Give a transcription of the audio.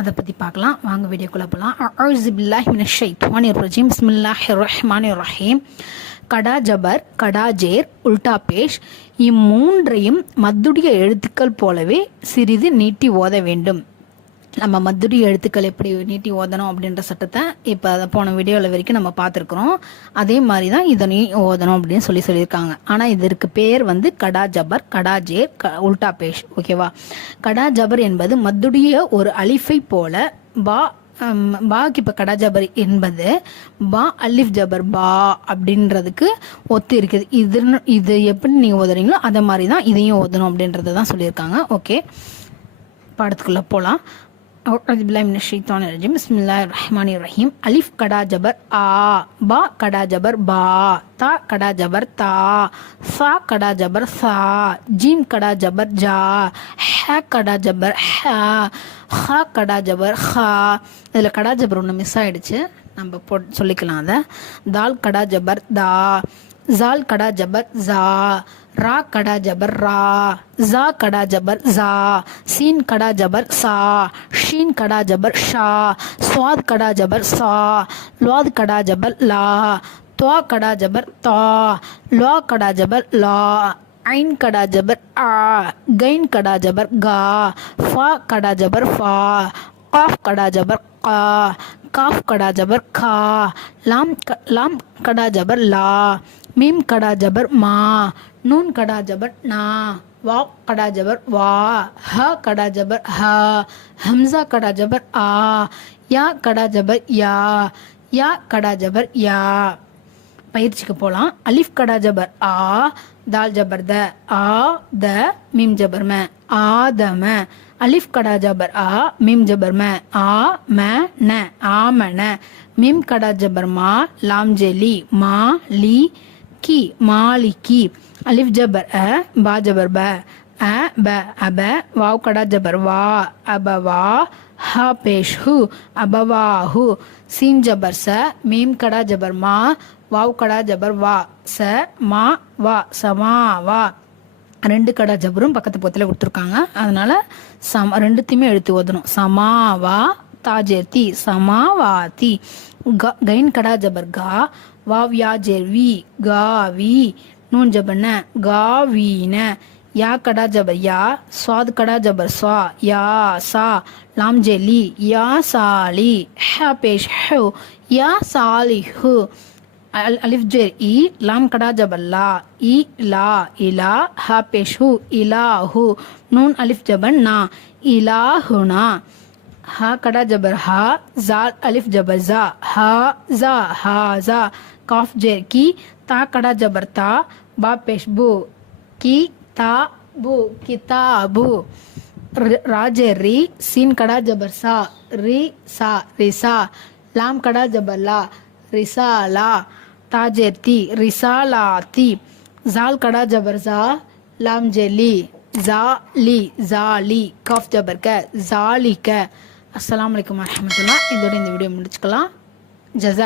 அதை பற்றி பார்க்கலாம். வாங்க வீடியோக்குள்ளே போகலாம். அஊஸு பில்லாஹி மினஷ் ஷைத்தானிர் ரஜீம். பிஸ்மில்லாஹிர் ரஹ்மானிர் ரஹீம். கடா ஜபர், கடா ஜேர், உல்டா பேஷ் இம்மூன்றையும் மத்துடைய எழுத்துக்கள் போலவே சிறிது நீட்டி ஓத வேண்டும். நம்ம மத்துடைய எழுத்துக்கள் எப்படி நீட்டி ஓதணும் அப்படின்ற சட்டத்தை இப்போ அதை போன வீடியோவில் வரைக்கும் நம்ம பார்த்துருக்குறோம். அதே மாதிரி தான் இதனையும் ஓதணும் அப்படின்னு சொல்லியிருக்காங்க. ஆனால் இதற்கு பேர் கடா ஜபர், கடா ஜேர், உல்டா பேஷ். ஓகேவா? கடா ஜபர் என்பது மத்துடைய ஒரு அலிஃபை போல பாக்கு இப்போ கடா ஜபர் என்பது பா அலிஃப் ஜபர் பா அப்படின்றதுக்கு ஒத்து இருக்குது. இது எப்படி நீங்கள் ஓதுறீங்களோ அதை மாதிரி தான் இதையும் ஓதணும் அப்படின்றத தான் சொல்லியிருக்காங்க. ஓகே, பாடத்துக்குள்ளே போகலாம். அஊஸு பில்லாஹி மினஷ் ஷைத்தானிர் ரஜீம். பிஸ்மில்லாஹிர் ரஹ்மானிர் ரஹீம். அலிஃப் கடா ஜபர் ஆ, பா கடா ஜபர் பா, தா கடா ஜபர் தா, சா கடா ஜபர் சா, ஜீம் கடா ஜபர் ஜா, ஹ கடா ஜபர் ஹ, ஹ கடா ஜபர் ஹா. இதில் கடா ஜபர் ஒன்று மிஸ் ஆகிடுச்சு, நம்ம சொல்லிக்கலாம். அதை தால் கடா ஜபர் தா, ஜால் கடா ஜபர் ஜா, ரா கடா ஜபர் ரா, ஜா கடா ஜபர் ஜா, சீன் கடா ஜபர் சா, ஷீன் கடா ஜபர் ஷா, ஸ்வாத் கடா ஜபர் சா, ல்வாத் கடா ஜபர் லா, துவா கடா ஜபர் தா, லா கடா ஜபர் லா, ஐன் கடா ஜபர் ஆ, கைன் கடா ஜபர் கா, ஃபா கடா ஜபர் ஃபா, காஃப் கடா ஜபர் கா, காஃப் கடா ஜபர் கா, லாம் கடா ஜபர் லா, மீம் கடா ஜபர் மா, நூன் கடா ஜபர் நா, வா கடா ஜபர் வா, ஹ கடா ஜபர் ஹ, ஹம்சா கடா ஜபர் ஆ, யா கடா ஜபர் யா, யா கடா ஜபர் யா. பயிற்சிக்கு போகலாம். அலிஃப் கடா ஜபர் ஆ, தால் ஜபர் த, ஆ த, மீம் ஜபர் ம, ஆதம. அலிஃப் கடா ஜபர் ஆ, மீம் ஜபர் ம, ஆ ம ந, ஆமன. மீம் கடா ஜபர் மா, லாம் ஜெலி, மா லி கி, மாலிகி. அலிஃப் ஜபர் அ, பா ஜபர் ப, அ ப அப. வாவ் கடா ஜபர் வா, அபவா, ஹ பேஷ் ஹு, அபவாஹு. சீன் ஜபர் ச, மீம் கடா ஜபர் மா, வாவ் கடா ஜபர் வா, ச மா வா, சமா வா. ரெண்டு கடா ஜபரும் பக்கத்து பக்கத்தில் கொடுத்துருக்காங்க, அதனால ரெண்டுத்தையுமே எடுத்து ஓதணும். சமாவா தாஜேர்த்தி, சமாவாதி. கைன் கடா ஜபர் கா, வாவ் யா ஜெர்வி, காவி. நூன் ஜபர் ந, காவீன. யா கடா ஜபர் யா, ஸ்வாத் கடா ஜபர் ஸ்வா, யா சா. லாம் ஜெலி, யா சாலி, ஹ பேஷ் ஹு, யா சாலிஹு. அலிஃப் ஜெர் இ, லாம் கடா ஜபர் லா, இ லா, இலா, ஹ பேஷ் ஹு, இலாஹு. நூன் அலிஃப் ஜபர் நா, இலாஹுனா. ஹா கடா ஜபர் ஹா, ஜால் அலிஃப் ஜபர் ஜா, ஹா ஜா, ஹா ஜா. காஃப் ஜெர் கி, தா கடா ஜபர் தா, பா பேஷ் பு, கி தா பு, கிதாபு. ராஜர் ரி, சீன் கடா ஜபர் சா, ரி சா, ரிசா. லாம் கடா ஜபர் லா, ரிசாலா. தாஜர் தி, ரிசாலாத்தி. ஜால் கடா ஜபர் ஜா, லாம் ஜெலி, ஜாலி, ஜாலி. காஃப் ஜபர் க, ஜாலிக. அஸ்ஸலாமு அலைக்கும் வரஹ்மத்துல்லாஹ். இதோட இந்த வீடியோ முடிச்சுக்கலாம். ஜஸா